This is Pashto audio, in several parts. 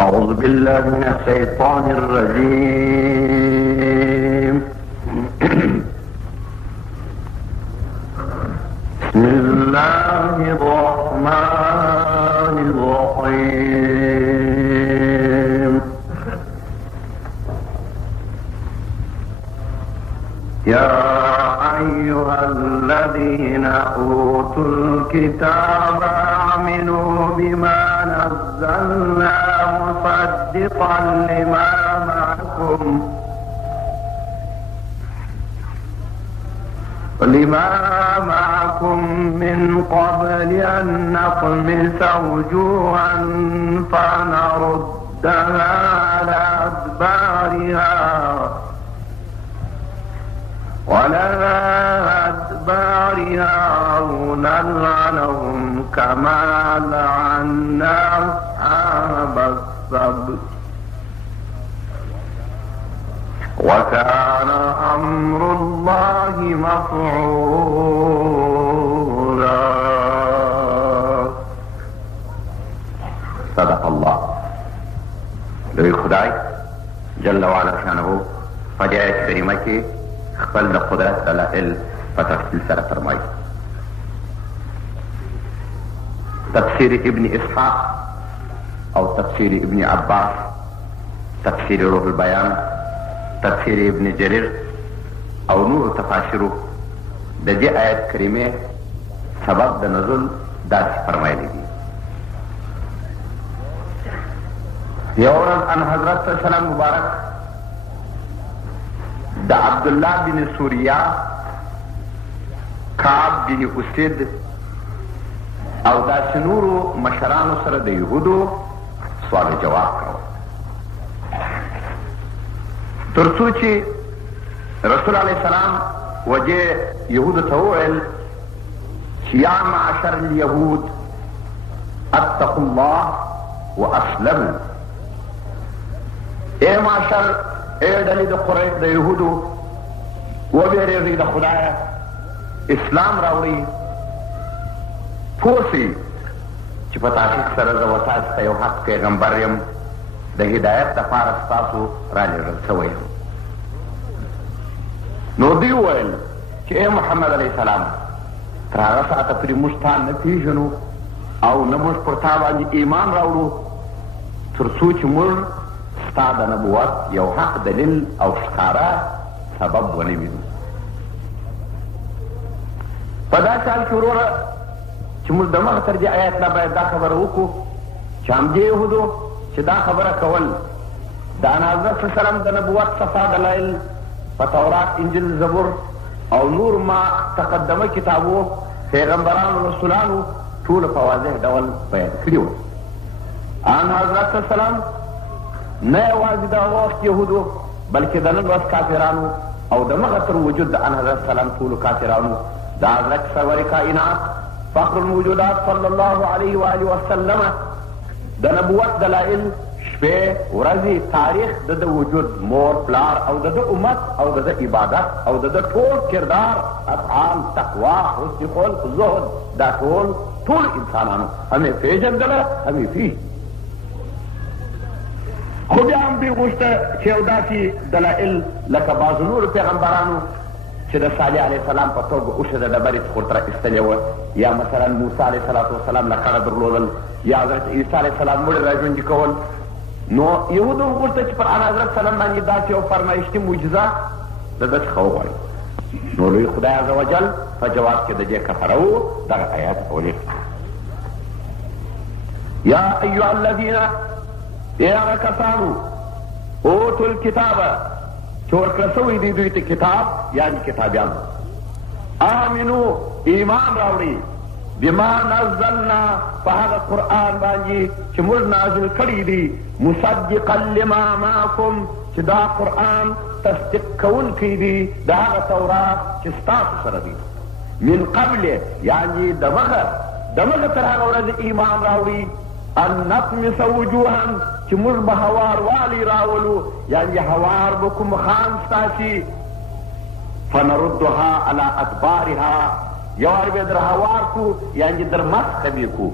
أعوذ بالله من الشيطان الرجيم. بسم الله الرحمن الرحيم. يا أيها الذين أوتوا الكتاب آمنوا بما نزلنا مصدقا لما معكم من قبل أن نطمس وجوها فنردها على أدبارها أو نلعنهم كما لعنا أصحاب السبت وكان أمر الله مفعولا. صدق الله. لوی خدای جل وعلا شانه په دې آیت کریمه کې خپل د قدرت دلائل په تفصیل سره فرمایي. تفسیر ابن اسحاق او تفسیر ابن عباس، تفسیر روح البیان، تفسیر ابن جریر او نور تفاسیرو د دې آیت کریمه سبب د نزول داسې فرمایلی دي. یو ورځ ان حضرت صلی الله علیه وسلم مبارک د عبدالله بن سوریا، کعب بن اسید او داسې نورو مشرانو سره د یهودو سوال جواب کړو، تر څو چې رسول علیه السلام وجه یهودو ته وویل چې یا معشر الیهود اتقوا الله واسلموا. اے معشر، اے ډلې د یهودو وبېرېږئ د خدایه، اسلام راوړئ، پوه سئ چې په تحقیق سره زه تاسو ته یو حق پیغمبر یم، د هدایت دپاره ستاسو رالېږل شوی یم. نو دوی وویل چې ای محمد علیه السلام، تر هغه ساعته پورې موږ تا نه پېژنو او نه موږ پر تا باندې ایمان راوړو تر څو چې موږ ستا د نبوت یو حق دلیل او ښکاره سبب ونه وینو. په داسې حال کې وروره چې موږ دمخه تر دې آیت نه باید دا خبره وکړو چې همدې یهودو چې دا خبره کول د حضرت صلی الله علیه وسلم د نبوت صفا دلایل په تورات، انجیل، زبور او نور ما تقدمه کتابو پیغمبرانو رسولانو ټول په واضح ډول بیان کړي وو. ان حضرت صلی الله علیه وسلم نه یوازې د هغه وخت یهودو بلکې د نن ورځ کافرانو او د مخه تر وجود د ان حضرت سلام ټولو کافرانو د حضرت سرور کائنات فخر الموجودات صلی الله علیه و آله وسلم د نبوت دلائل، شپې، ورځې، تاریخ، د وجود، مور، پلار او د امت او د عبادت او د ټول کردار، افعال، تقوا، حسن خلق، زهد، دا ټول انسانانو همې پېژندله، همې پېژني. خو بیا هم دوی غوښته چې یو داسې دلایل لکه بعضو نورو پیغمبرانو چې د صالح علیه السلام په توګه اوښه د ډبرې څخه ورته راایستلې وه، یا مثلا موسی علیه السلام لکړه درلودل، یا حضرت عیسی علیه السلام مړي راژوندي کول. نو یهودو هم غوښته چې پر ان حضرت سلام باندې داسې یو فرمایشتي معجزه د ده څخه وغواړي. نو لوی خدای عز وجل په جواب کې د دې کفرو دغه آیات ولیکل: یا ایها الذین، ای هغه کسانو، اوتو الکتابه چې ورکړه سوی دی دوی ته کتاب، یعنې کتابیان، آمنو، ایمان راوړئ، بما نزلنا، په هغه قرآن باندې چې موږ نازل کړی دی، مصدقا لما معکم، چې دا قرآن تصدیق کوونکی دی د هغه تورات چې ستاسو سره دی، من قبل، یعنې دمخه تر هغه ورځې ایمان راوړي، ان نطمس وجوها، چې موږ به هواروالی راولو، یعنې هوار به کوم خان ستاسي، فنردها على ادبارها، یو وار به در هوار کو، یعنې در مسخه به کو،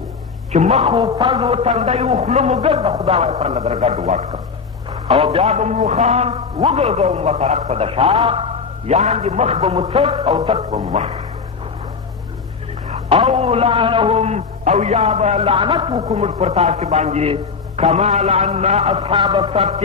چې مخ و پز و تندی و خوله مو ګرد د خدا وای پر له درګډ وټ کړ او بیا به مو خان وګرځوم و طرف ته د شا یعنې مخ به مو څټ او تک به مو مخ او لعنهم او یا به لعنت وکړو موږ پر تاسې باندې کما لعنا اصحاب السبت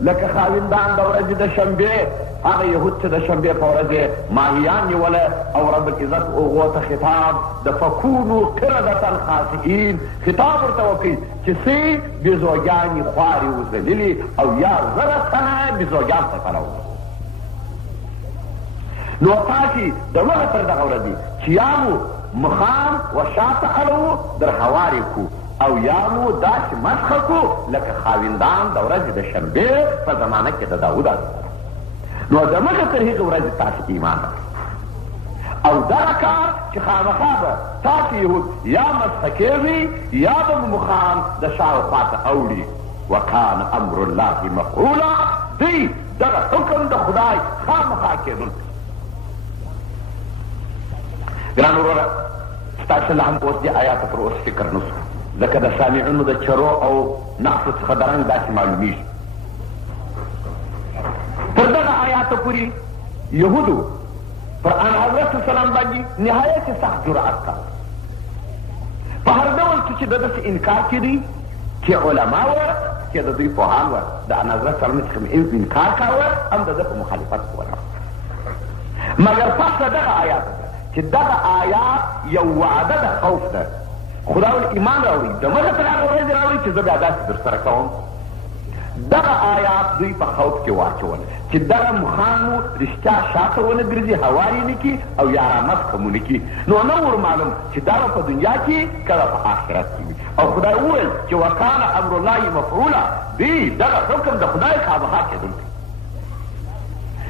لکه خاوندان د ورځې د شنبې هغه یهود چې د شنبې په ورځې ماهیان نیوله او رب العزت هغو ته خطاب د فکونو قردة خاسئین خطاب ورته وکړي چې سې بېزوګیانې خوارې وځللي او یا زره تنه بېزوګیان په پلو نو تاسې د وغه تر دغه ورځې چې یا مو مخام و شاته اړو در هوارې کو او یا مو داسې مسخه کو لکه خاوندان د ورځې د شنبې په زمانه کې د داود نو د مخه تر هغې ورځې تاسې ایمان او دغه کار چې خامخا به تاسې یهود یا مسخه کېږئ یا به مخام د شاوخوا ته اوړي وکان امر الله مفعولا دوی دغه حکم د خدای خامخا کېدونکی ګران وروره ستاسو لا هم اوس دې آیاتو پر اوس فکر نه شو ځکه د سامعینو د چرو او نقصو څخه د رنګ داسې معلومیږي پر دغه آیاتو پورې یهودو پر انحضرت صلی سلام باندې نهایت سخت جرأت کا په هر ډول چې د داسې انکار کړي چې علما وه چې د دوی پوهان وه د انحضرت سلام څخه انکار کاوه هم د ده په مخالفت ولاړ مګر پس د دغه آیاتو چې دغه آیات یو وعده د خوف ده خداوند ایمان راوړي د مخه تر هغه ورځې راوړي چې زه بیا داسې در سره کوم دغه آیات دوی په خوف کې واچول چې دغه مخان مو رښتیا شاته ونه ګرځي هوارې نه کړي او یا رامسخه مو نه کړي نو نه ور معلوم چې دغه په دنیا کې کله په آخرت کې وي او خدای وویل چې وکان امر الله مفعولا دوی دغه حکم د خدای خامخا کېدونکی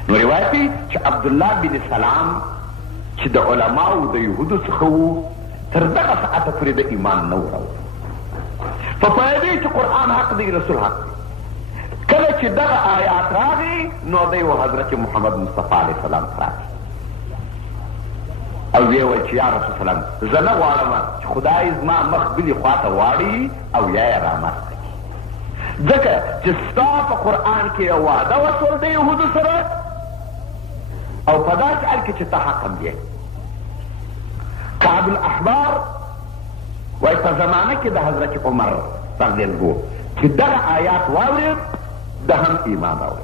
نو روایت دی چې عبدالله بن سلام چې د علماو د یهودو څخه وو تر دغه ساعته پورې د ایمان نه وراوړ په پوهېدی چې قرآن حق دی رسول حق دی کله چې دغه آیات راغی نو دی و حضرت محمد مصطفی علیه السلام ته راغی او ویې ویل چې یا رسول سلام زه نه غواړم چې خدای زما مخ بلې خواته واړوي او یا یې رامسته کړي ځکه چې ستا په قرآن کې یو وعده وشول د یهودو سره او په داسې حال کې چې ته حقم یې کعب الاحبار وایي په زمانه کې د حضرت عمر رضی الله چې دغه آیات واورېد ده هم ایمان راوړ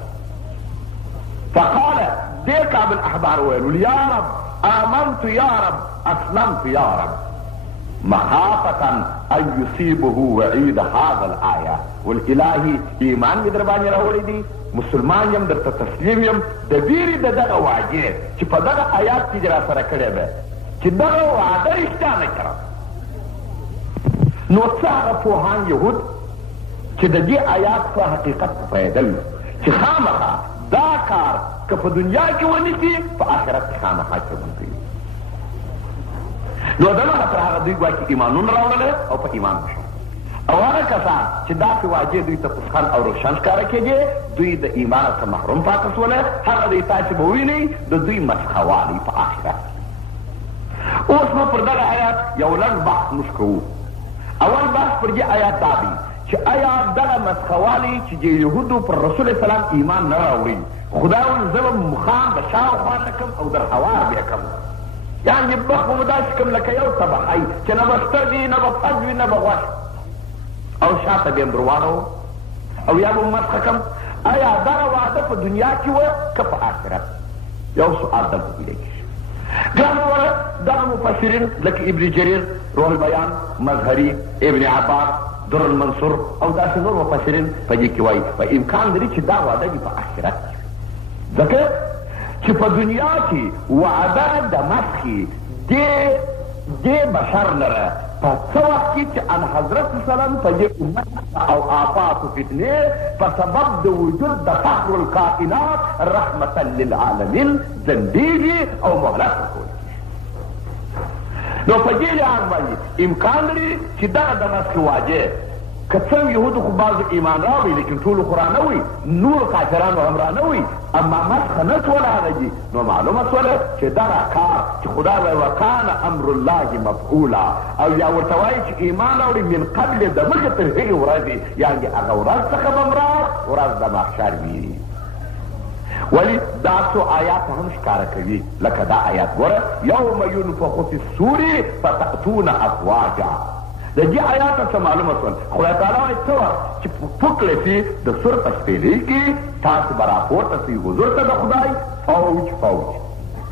فقال دې کعب الاحبار ویلول یا رب آمنت یا رب اسلمت یا رب مخافة ان يصيبه وعيد هذا الآية والإلهي ایمان می در باندې راوړی دی مسلمان یم درته تسلیم یم د بیرې د دغه وعدې چې په دغه آیات کې را سره کړی به چې دغه وعده رښتیا نه کړم نو څه هغه پوهان یهود چې د دې آیات په حقیقت پوهېدل چې خامخا دا کار که په دنیا کې ونیسي په آخرت کې خامخا کوونکی نو دغه تر هغه دوی ګواکې ایمانونه راوړله او په ایمان وشو او هغه کسان چې داسې واجې دوی ته پسخن او روشن ښکاره کېدې دوی د ایمان څخه محروم پاتې شوله هغه دوی تاسې به ووینئ د دوی مسخوالی په آخرت اوس نو پر دغه آیات یو لږ بحث موږ کوو اول بحث پر دې آیات دا دی چې آیا دغه مسخوالی چې د یهودو پر رسول سلام ایمان نه راوړي خدای ویل زه به مخام د شاوخوا ته کم او در هوار بیا کم یعنې مخ به مو داسې کم لکه یو طبقه وي چې نه به سترګې نه به پز وي نه به غوښ او شاته بیا درواړو او یا به مسخه کم آیا دغه وعده په دنیا کې وه که په آخرت یو سؤال دلته پیدا کېږي ګرانو وره دغه مفسرین لکه ابن جریر روح البیان مظهري ابن عباس در المنصور او داسې نور مفسرین په دې کې وایي په امکان لري چې دا وعده دي په آخرت کې ځکه چې په دنیا کې وعده د مسخې دې بشر لره په څه وخت کې چې ان حضرت سلام په دې امت او آفات و فتنې په سبب د وجود د فخر الکائنات رحمتا للعالمین ځنډېږي او مهلت ورکول نو په دې لحاظ باندې امکان لري چې دغه د مسخې واجې که څه یهودو خو بعضو ایمان راوړي لیکن ټولو خو رانه وي نور کافرانو هم رانه وي اما مسخه نه شوله هغه دي نو معلومه شوله چې دغه کار چې خدای وایي وکانه امر الله مفعولا او یا ورته وایي چې ایمان اوري من قبل د مخکې تر هغې ورځې یعنې هغه ورځ څخه به ورځ د محشر وي ولی دا څو آیات هم ښکاره کوي لکه دا آیات ګوره یوم ینفخ فی الصور فتأتون افواجا د دې آیات څه معلومه شول خدای تعالی وایي څه وخت چې پوکړې شي د سور په شپېلۍ کې تاسو به راپورته شئ حضور ته د خدای فوج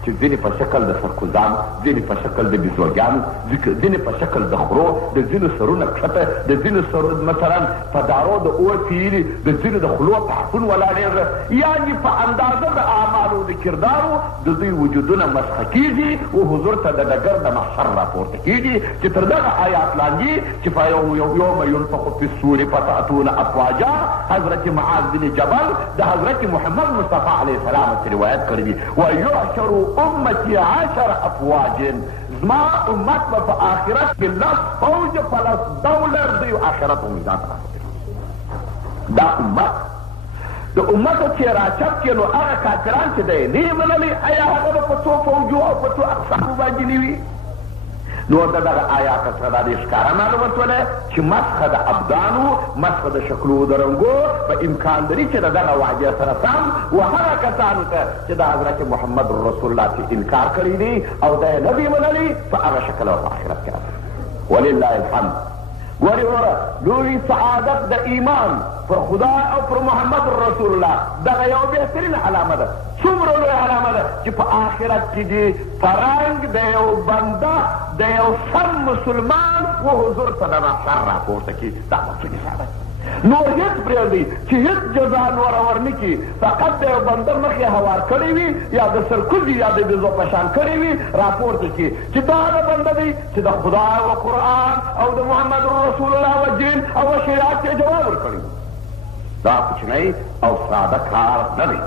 چې ځینې په شکل د سرکوزانو ځینې په شکل د بیزوګانو ځینې په شکل د خرو د ځینو سرونه کښته د ځینو سرو مثلا په دارو د اور تیري د ځینو د خلو تعفون ولاړېږي یعنې په اندازه د اعمالو د کردارو د دوی وجودونه مسخه کېږي او حضور ته د ډګر د محشر راپورته کېږي چې تر دغه آیات لاندې چې یوم ینفخ فی الصور فتأتون افواجا حضرت معاذ بن جبل د حضرت محمد مصطفی علیه السلام روایت کړی دي ویحشروا امتی 10 افواج زما امت به په آخرت کې 10 فوج پلس دولر دوی آخرت هم ځان دا امت د امتو چې راچپ کې نو هغه کافران چې دی نه یې منلي ایا هغه به په څو فوجو او په څو اقسامو باندې نه وي نو د دغه آیات څخه دا ډېر ښکاره معلومه شوله چې مسخه د ابدانو مسخه د شکلو د رنګو په امکان لري چې د دغه وعدې سره سم و هغه کسانو ته چې د حضرت محمد رسول الله چې انکار کړی دی او د یې نه دی منلی په هغه شکل او په آخرت کې راځي ولله الحمد ګورې وره لوی سعادت د ایمان پر خدای او پر محمد رسول الله دغه یو بهترین علامه ده څومره لوی علامه ده چې په آخرت کې دي فرنګ د یو بنده د یو سم مسلمان و حضور ته د محشر راپورته کړي دا مقصود ساده نور هېڅ پرېږدئ چې هېڅ جزا نوره ورنه کړي فقط د یو بنده مخ یې هوار کړی وي یا د سرکوزي یا د بیزو په شان کړی وي راپورته کړي چې دا هغه بنده دی چې د خدای و قرآن او د محمد رسول الله و دین او و شریعت یې جواب ورکړی دا کوچنی او ساده کار نه دی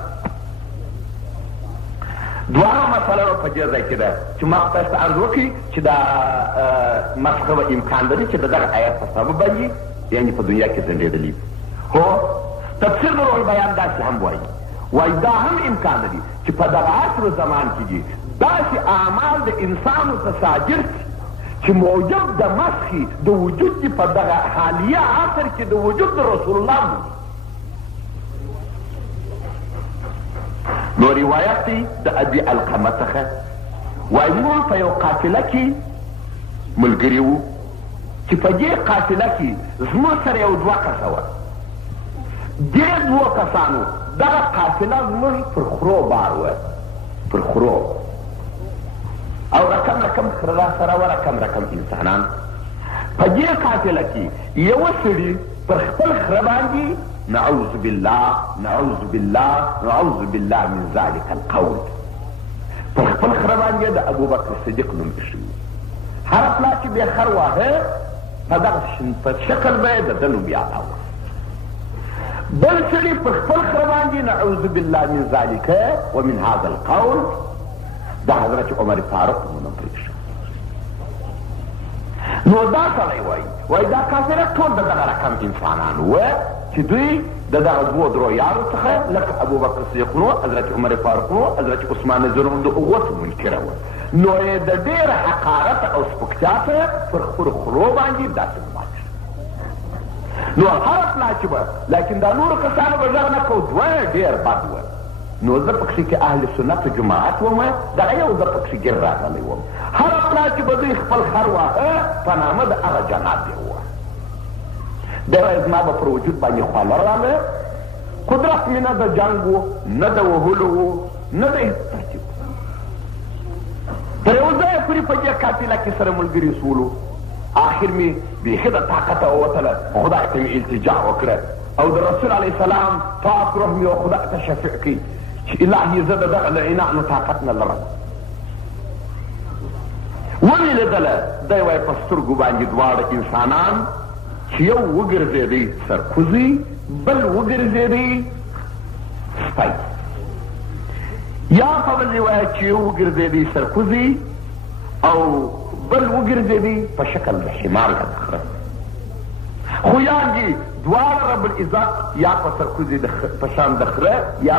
دوهمه مسله په دې ځای کې ده چې ما تاسو ته عرض وکړي چې دا مسخه به امکان لري چې د دغه آیت په سبب باندې یعنې په دنیا کې ځنډېدلي هو تفسیر د روح البیان داسې هم وایي دا هم امکان لري چې په دغه عصر زمان کې دي داسې اعمال د انسانو ته صادر چې موجب د مسخې د وجود دي په دغه حالیه عصر کې د وجود د رسول الله موجود نو روایت دی د ابي علقمه څخه وایي موږ په یو قافله کې ملګري وو چې په دې قافله کې زموږ سره یو 2 کسه وه دې 2 کسانو دغه قافله زموږ پر خرو بار وه پر خرو او رقم خره راسره وه رقم انسانان په دې قافله کې یوه سړي پر خپل خره باندې نعوذ بالله من ذلك القول پر خپل خره باندې د ابوبکر صدیق نوم ایښی هر پلا چې بیا خر واهه په دغه شکل به یې د ده نوم یاداوه بل سړي پر خپل خره باندې نعوذ بالله من ذلك ومن هذا القول د حضرت عمر فاروق نوم پرېښی نو دا سړی وایي دا کافره ټول د دغه رقم انسانان وه چې دوی د دغه 2 درویانو څخه لکه ابوبکر صدیق نو حضرت عمر فاروق نو حضرت عثمان زرون د اوس منکره وه نو یې د ډېره حقارت او سپکتیا سره پر خپلو خولو باندې داسې ومات نو هره پلا چې به لیکن دا نورو کسانو به غږ نه کو دوه ډېر بد وه نو زه پکښې کې اهل سنت جماعت وم دغه یو زه پکښې ګیر راغلی وم هره پلا چې به دوی خپل خر واهه په نامه د هغه جناب یې ووه دی وایي زما به پر وجود باندې خواله راغله قدرت مې نه د جنګ و نه د وهلو و نه د هېڅ ترتیب تر یو ځایه پورې په دې قافله کې سره ملګري سولو آخر مې بیخي د طاقته ووتله خدای ته مې التجا وکړه او د رسول علیه السلام پاک روح مې و خدای ته شفیع کړي چې الهي زه د دغه له عنعنو طاقت نه لرم ومې لیدله دی وایي په سترګو باندې دواړه انسانان چې یو وګرځېدی سرکوزي بل وګرځېدی سپی یا په بل روایت چې یو وګرځېدی سرکوزي او بل وګرځېدی په شکل د حمار یا د خره خویانګي دواړه رب العزت یا په سرکوزي په شان د خره یا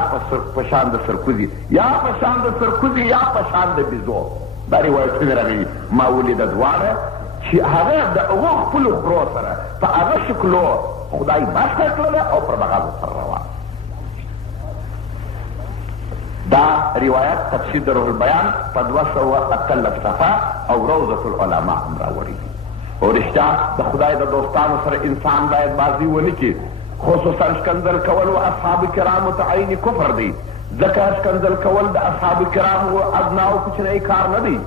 په شان د سرکوزي یا په شان د سرکوزي یا په شان د بیزو. دا روایتونه راغلي ما ولیده دواړه چې هغه د هغو خپلو خرو سره په هغه شکلو خدای بسته کړله او پر بغازو سره روان. دا روایت تفسیر د روح البیان په 218 صفحه او روضة العلماء هم راوړي دي. او رښتیا د خدای د دوستانو سره انسان باید بازي ونه کړي، خصوصا ښکنځل کول و اصحاب کرامو ته عین کفر دی، ځکه ښکنځل کول د اصحاب کرامو ادنا او کوچنی کار نه دی.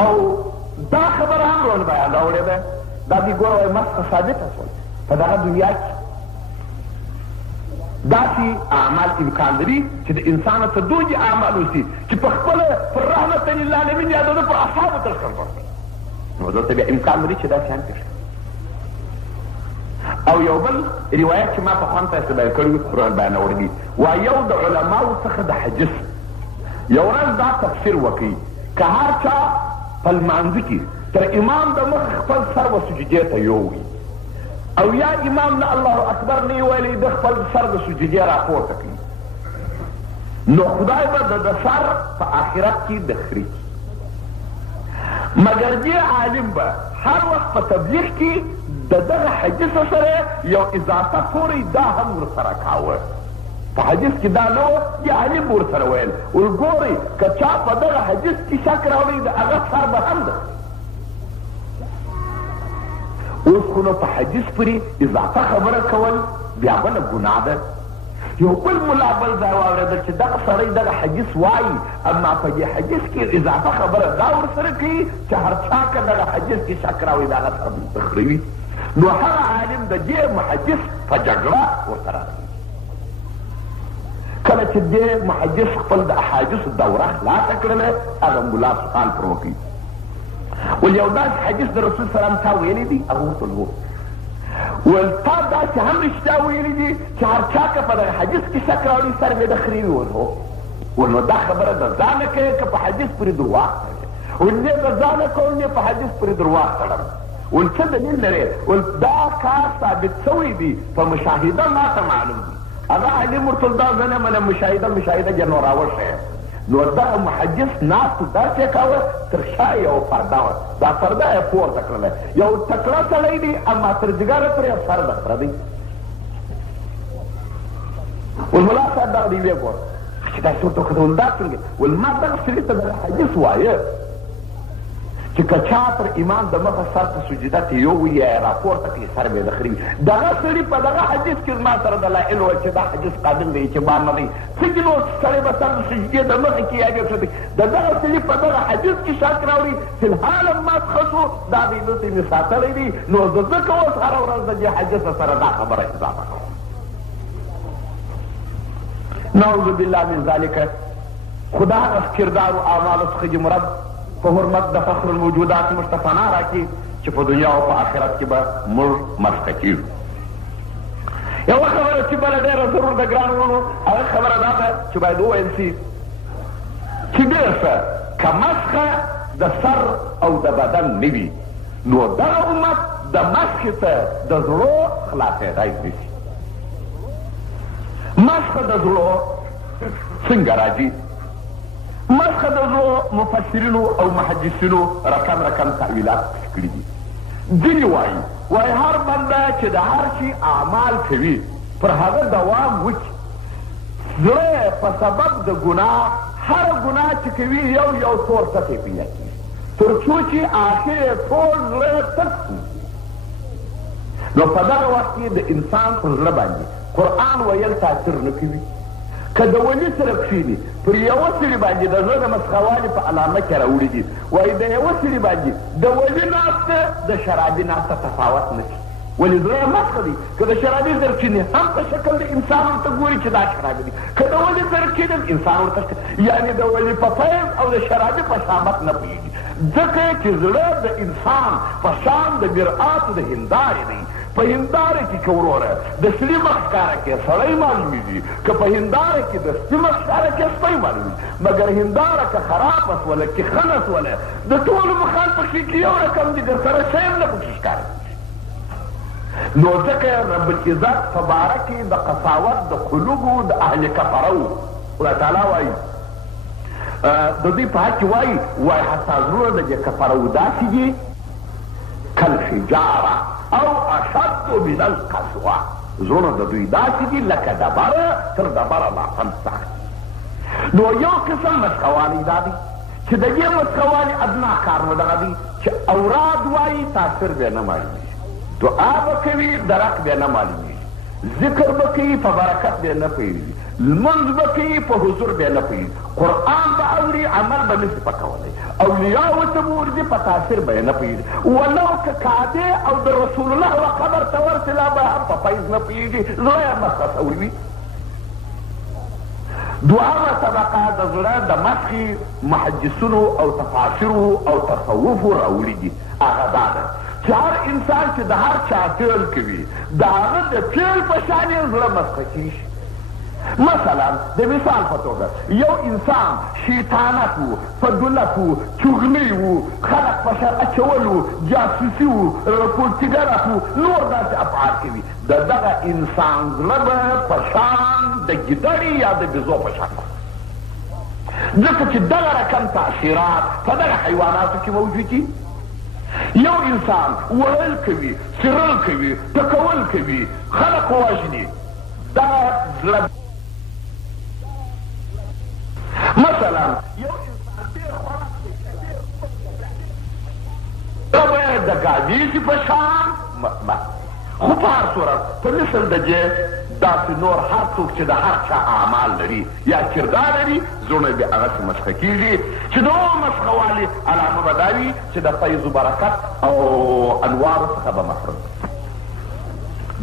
او دا خبره هم روح البیان راوړې ده. دا دې ګوره وایي مسخه ثابته شول په دغه دنیا کې داسې اعمال امکان لري چې د انسان ته دومره اعمال وشي چې په خپله پر رحمت للعالمین یا د ده په اصحابو ته ښکل ورکړي، نو دلته بیا امکان لري چې داسې هم پېښ شي. او یو بل روایت چې ما پخوا هم تاسو بیان کړي روح البیان راوړی دي، وایي یو د علماو څخه د حدیث یو ورځ دا تفسیر وکړي که هر چا په لمانځه کې تر امام د مخ خپل سر و سجدې ته یووي او یا امام نه الله اکبر نه ویلی د خپل سر د سجدې راپورته کړي، نو خدای به د سر په آخرت کې دخري. مګر دې عالم به هر وخت په تبلیغ کې د دغه حدیث سره یو اضافه پورې دا هم ورسره کاوه. په حدیث کې دا نه و، دې عالم به ورسره ویل ورګورئ که چا په دغه حدیث کې شک راوړی د هغه سر به هم ده. اوس خو نو په حدیث پورې اضافه خبره کول بیا بله ګناه ده. یو بل ملا بل ځای واورېدل چې دغه سړی دغه حدیث وایي، اما په دې حدیث کې اضافه خبره دا ورسره کوي چې هر چا که دغه حدیث کې شک راوړي د هغه سره مستخروي، نو هغه عالم د دې محدث په جګړه ورسره راځي. کله چې دې محدث خپل د احادیثو دوره خلاصه کړله، هغه ملا سوال پر وکړي ول یو داسې حدیث د رسول سلام تا ویلی دی؟ هغه ورته وویل ول تا داسې هم رښتیا ویلي دي چې هر چا که په دغه حدیث کې شک راوړي سر مې د خري وي. ول نو دا خبره د ځانه کوې که په حدیث پورې درواغ تړې؟ ول نه د ځانه کوم نه په حدیث پورې درواغ تړم. ول څه دلیل لرې؟ ول دا کار ثابت شوی دی په مشاهده ماته معلوم دی. هغه علم ورته دا زه نه منم، مشاهده جه نو راوښیه. نو دغه محدث ناستو درس یې کاوه، تر شا یو پرده وه، دا پرده یې پورته کړله. یو تکړه سړی دی اما تر جګره پورې یو سر د خره دی. ول ملا صاحب دغه دی ویې ګوره چې داسې ورته وکتل، ول دا څنګه؟ ول ما دغه سړي ته دغه حدیث وایه چې که چا پر امام د مخه سر په سجده ته یووي یا یې راپورته کړي سر به یې د خري وي. دغه سړي په دغه حدیث کې زما سره دلایل ویل چې دا حدیث قابل دی اعتبار نه دی. څنګه نو سړی به سر د سجدې د مخې کې یا بیا څه دی؟ د دغه سړي په دغه حدیث کې شک راوړي فی الحال مسخه شو، دا دی دلته مې ساتلی دی. نو زه ځکه اوس هره ورځ د دې حدیث سره دا خبره اضافه کوم. نعوذ بالله من ذلک. خدا هغه کردار او اعمالو څخه دې مراد په حرمت د فخر الموجودات موږ ته پناه راکړي چې په دنیا او په آخرت کې به موږ مسخه کېږو. یوه خبره چې بله ډېره ضرور ده ګران وروڼو، هغه خبره دا ده چې باید وویل شي چې ډېر څه که مسخه د سر او د بدن نه وي، نو دغه امت د مسخې ته د زړو خلاصېدی نه شي. مسخه د زړو څنګه راځي؟ مسخه د زړو مفسرینو او محدثینو رقم تعویلات کړي دي. ځینې وایي هر بنده چې د هر شي اعمال کوي پر هغه دوام وکړي، زړه په سبب د ګناه هر ګناه چې کوي یو تور ټکی پیدا کېږي تر څو چې آخر یې ټول زړه تک نو په دغه وخت کې د انسان پر زړه باندې قرآن ویل تاثیر نه کوي. که د ولي سره کښېني پر یوه سړي باندې د زړه د مسخوالي په علامه کې راوړي دي، وایي د یوه سړي باندې د ولي ناسته د شرابي ناسته تفاوت نه کوي. ولې زړه مسخه دی. که د شرابي سره کښېني هم په شکل د انسان ورته ګوري چې دا شرابي دی، که د ولي سره کښېني انسان ورته یعنې د ولي په فیض او د شرابي په شامت نه پوهېږي. ځکه چې زړه د انسان په شان د مرآت د هندارې دی. په هنداره کې که وروره د سلي مخ ښکاره کې سړی معلومېږي که په هنداره کې د سپي مخ ښکاره کې سپی معلومېږي مګر هنداره که خرابه سوله کې ښه نه سوله د ټولو مخان پکښې کې یو رقم دي در سره څه هم نه پکښې ښکاره نو ځکه رب العزت په باره کې د قساوت د قلوبو د اهل کفره و خدای تعالی وایي د دوی په حق کې وایي حتی زړونه د دې کفرو داسې دي کالحجاره او اشد من القسوه زړونه د دوی داسې دي لکه ډبره تر ډبره لا هم سخت نو یو قسم مسکوالي دا دی چې د دې مسکوالي ادنا کار نو دغه دی چې اوراد وایي تاثیر به نه معلومېږي دعا به کوي درک به نه معلومېږي ذکر به کوي په برکت به نه پوهېږي لمونځ به کوي په حضور به نه پوهېږي قرآن به اوري عمل به نشي په کولی اولیاء ورته به ورځي په تاثیر به یې نه پوهېږي ولو که کعبې او د رسول الله و قبر ته ورسې لا به هم په فیض نه پوهېږي زړه یې مختصور وي دوهمه طبقه د زړه د مسخې محدثونو او تفاسیرو او تصوفو راوړي دي هغه دا ده چې هر انسان چې د هر چا فعل کوي د هغه د فعل په شان یې زړه مسخه کېږي مثلا د مثال په توګه یو انسان شیطانت و فضولت و چغلي و خلق په شر اچول و جاسوسي و رپورټګرت و نور داسې افعال کوي د دغه انسان زړه به په شان د ګیدړې یا د بزو په شان ځکه چې دغه رقم تاثیرات په دغه حیواناتو کې موجود دي یو انسان وهل کوي څیرل کوي ټکول کوي خلق ووژني دغه زړه مثلا یو انسان ډېر خوراک کوي باید د ګاډیږي په شان خو په هر صورت په مثل د دې داسې نور هر څوک چې د هر چا اعمال لري یا کردار لري زړونه بې هغسې مسخه کېږي چې د هغو مسخهوالي علامه به دا وي چې د فیض و برکت او انوارو څخه به محروم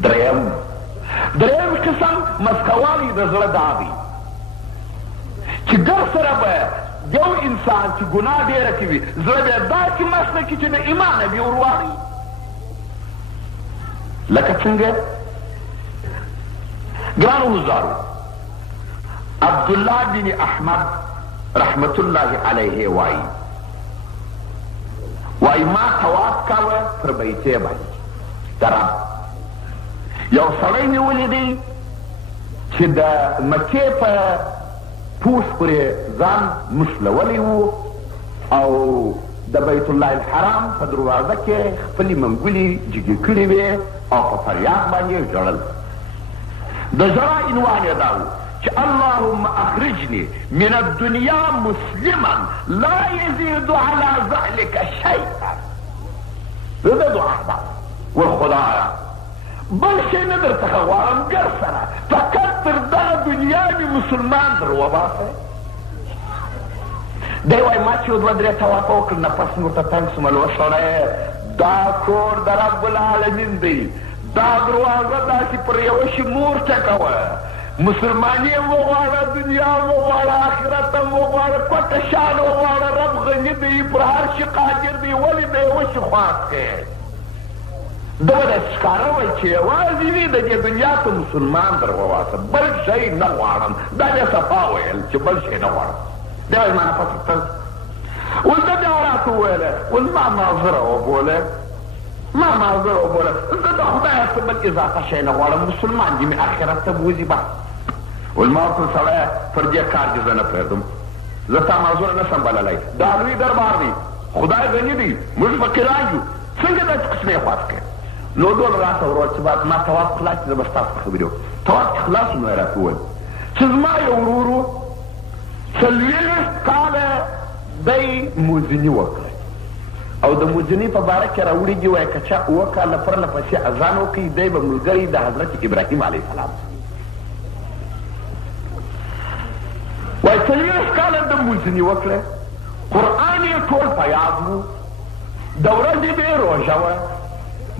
دریم قسم مسخهوالي د زړه دا دی چې ګر سره به یو انسان چې ګناه ډېره کوي زړه به یې داسې مسخه کړي چې د ایمان نه بې ورواړي لکه څنګه ګرانو وزارو عبدالله بن احمد رحمت الله علیه وایي ما طواف کاوه پر بیتې باندې د رب یو سړی مې ولیدی چې د مکې په پوست پورې ځان مشلولی و او د بیت الله الحرام په دروازه کې خپلې منګولې جګې کړې وې او په فریاد باندې ژړل د ژړا عنوان یې دا و چې اللهم اخرجني من الدنیا مسلما لا یزید على ذلك شیئا دا دعا ده والخدایا بل شی نه در څخه غواړم ګر سره فقط تر دغه دنیا مې مسلمان در وباسئ دی وایي ما چې دوه درې طوافه وکړل نفس مې ورته تنګ سومه لوه سړی دا کور د رب العالمین دی دا دروازه داسې پر یوه شي مور ټکه وه مسلماني هم وغواړه دنیا هم وغواړه آخرت هم وغواړه پټه شان وغواړه رب غني دی پر هر شي قادر دی ولې د یوه شي خواست کوې ده به داسې ښکاره وی چې یوازې وي د دې دنیا ته مسلمان در وواسه بل شی نه غواړم دا بیا صفا ویل چې بل شی نه غواړم دی وایي ما نفس ورته اوس ده بیا راته وویله اوس ما معذره وبوله ما معذره وبوله زه د خدایه څه بل اضافه شی نه غواړم مسلمان دي مې آخرت ته بوځي بس ویل ما ورته سړیه پر دې کار دې زه نه پرېږدم زه ستا معذوره نه شم بللی دا لوی دربار دی خدای غني دی موږ پکې راځو څنګه داسې قسمې خواست کوې نو ډول راته وروړ چې بعد ما طواف خلاص زه به ستا څخه خبرې وکړم طواف چې خلاص نو یې راته وویل چې زما یو ورور و 40 کاله دی موزني وکړی او د موزني په باره کې راوړي دي وایي که چا 7 کاله پرله پسې اذان وکړي دی به ملګری د حضرت ابراهیم علیه السلام وایي 40 کاله د موزني وکړی قرآن یې ټول په یاد و د ورځې به یې روژه وه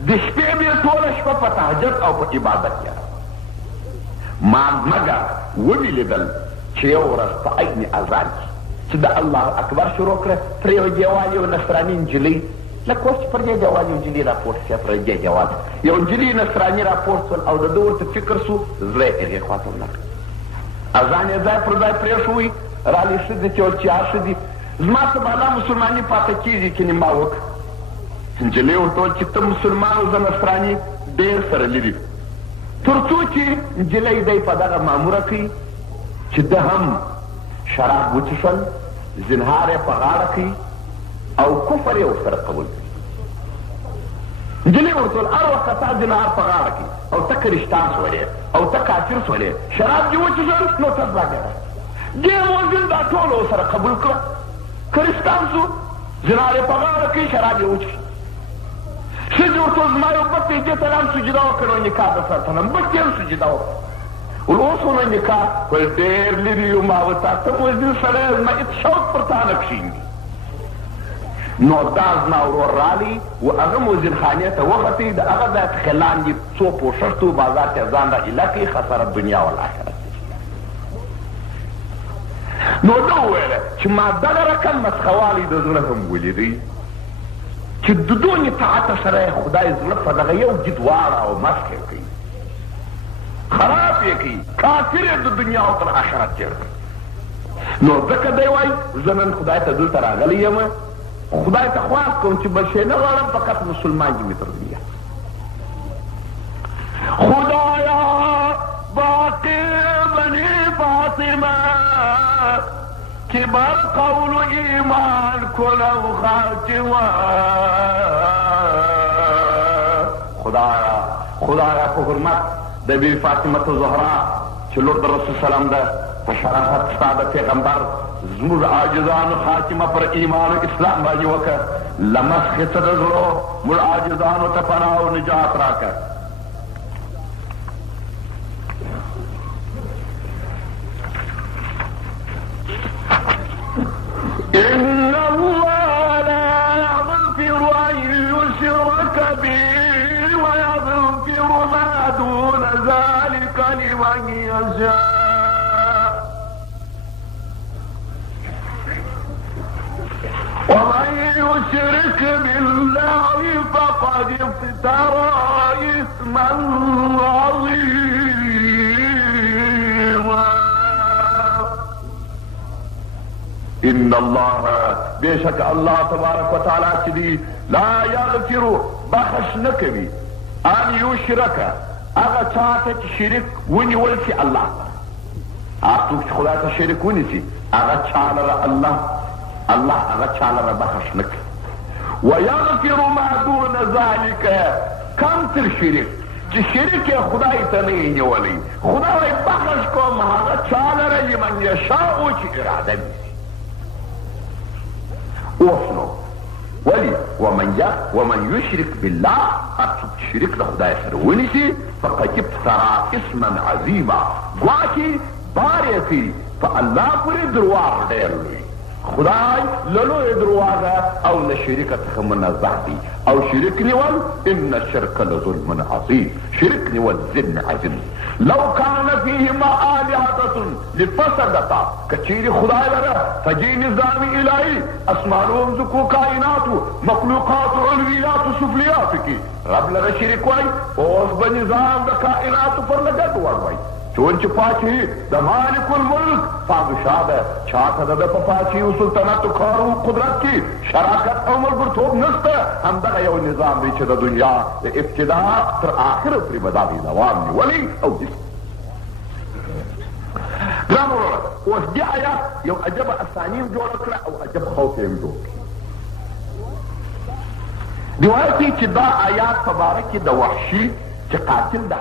د شپې به یې ټوله شپه په تهجد او په عبادت کې ما مګر ومې لیدل چې یو ورځ په عین اذان کې چې د الله اکبر شروع کړه پر یو دیوال یو نصراني نجلۍ لکه اوس چې پر دې جواز یو نجلۍ راپورته شوه پر دې جواز یو نجلۍ نصراني راپورته شول او د ده ورته فکر سو زړه یې هغې خوا ته ولګ اذان یې ځای پر ځای پرېښوی رالې ښځې چې ورچیا ښځې زما څه بالا مسلماني پاته کېږي کنې ما وکړه نجلۍ ورته وویل چې ته مسلمان او زه نصراني ډېر سره لري تر څو چې نجلۍ دی په دغه ماموره کوي چې ده هم شراب وڅښل زنهار یې په غاړه کوي او کفر یې ورسره قبول کوي نجلۍ ورته ویل هر وخت تا زنهار په غاړه کوي او ته کرشتان سولې او ته کافر سولې شراب دې وڅښل نو ته ځواګېږه دې موزن دا ټول ورسره قبول کړه کرشتان سو زنهار یې په غاړه کوي شراب یې وڅښي ښځې ورته ویل زما یو بت دی دې ته هم سجده وکړه او نکاح درسره تړم بت یې هم سجده وکړه ول اوس خو نو نکاح ویل ډېر لرې یو ما ورته ته موزین سړی زما هېڅ شوق پر تا نه کښېږدي نو دا زما ورور رالی و هغه موزین خانې ته وختې د هغه ځای څخه لاندې څو پوښښت و بازار ته ځان را ایله کړي خسارت دنیا والآخرت نو ده وویله چې ما دغه رقم مسخوالی د زړه هم ولیدی چې د دونې طاعته سره یې خدای زړه په دغه یو جد واړه او مسخ یې کوي خراب یې کوي کافر یې د دنیا او تر آخرت تېر کړي نو ځکه دی وایي زه نن خدای ته دلته راغلی یم خدای ته خواست کوم چې بل شی نه غواړم فقط مسلمان جي مې تر دنیا خدایا باقی بنی فاطمه که بر قول و ایمان کلو خاتمه خدایا په حرمت د بی فاطمه زهرا چې لور د رسول سلام ده په شرافت ستا د پیغمبر زموږ عاجزانو خاتمه پر ایمان و اسلام باندې وکړه له مسخې څه د زړو موږ عاجزانو ته پناه او نجات راکړه إن الله لا يغفر أن يشرك به ويغفر ما دون ذلك لمن يشاء ومن يشرك بالله فقد افترى إثما عظيما ان الله بشک الله تبارک وتعالی چې دی لا یغفر بخش نه کوي ان یشرک هغه چاته چې شریک ونیول شي الله هغه څوک چې خدای ته شریک ونیسي هغه چا لره الله هغه چا لره بخش نه کوي ویغفر ما دون ذلک کم تر شریک چې شریک یې خدای ته نه یې نیولی خدای بخش کوم هغه چا لره لمن یشاء چې اراده نیسي اوسنو ولی ومن یشرک بالله هرڅوک شریک د خدای سره ونیسي فقد ابترا اسما عظیما ګواکې بار یې کوي په الله پورې درواغ ډېر لوی خدای له لوی درواغه او له شریکه څخه منزه دی او شریک نیول ان الشرک لظلم عظیم شریک نیول ظلم عظیم لو کان فیهما آلهة لفسدتا کچیری خدای لره فجی نظام الهی اسمانو مزکو کائناتو مخلوقات علویات و سفلیات کی رب لره شریک وای اوس به نظام د کائناتو پر لګت وای چون چې پاچی د مالک الملک پادشاه ده چاته د په پاچی او سلطنت و کار او قدرت کی شراکت او ملګرتوب نشته همدغه یو نظام دی چې د دنیا د ابتدا تر آخره پورې به دا دوام نیولی او ګران وروره اوس دې آیات یو عجبه افسانې هم جوړه کړه او عجب خوف یې هم جوړ کړه روایت دی چې دا آیات په باره کې د وحشي چې قاتل د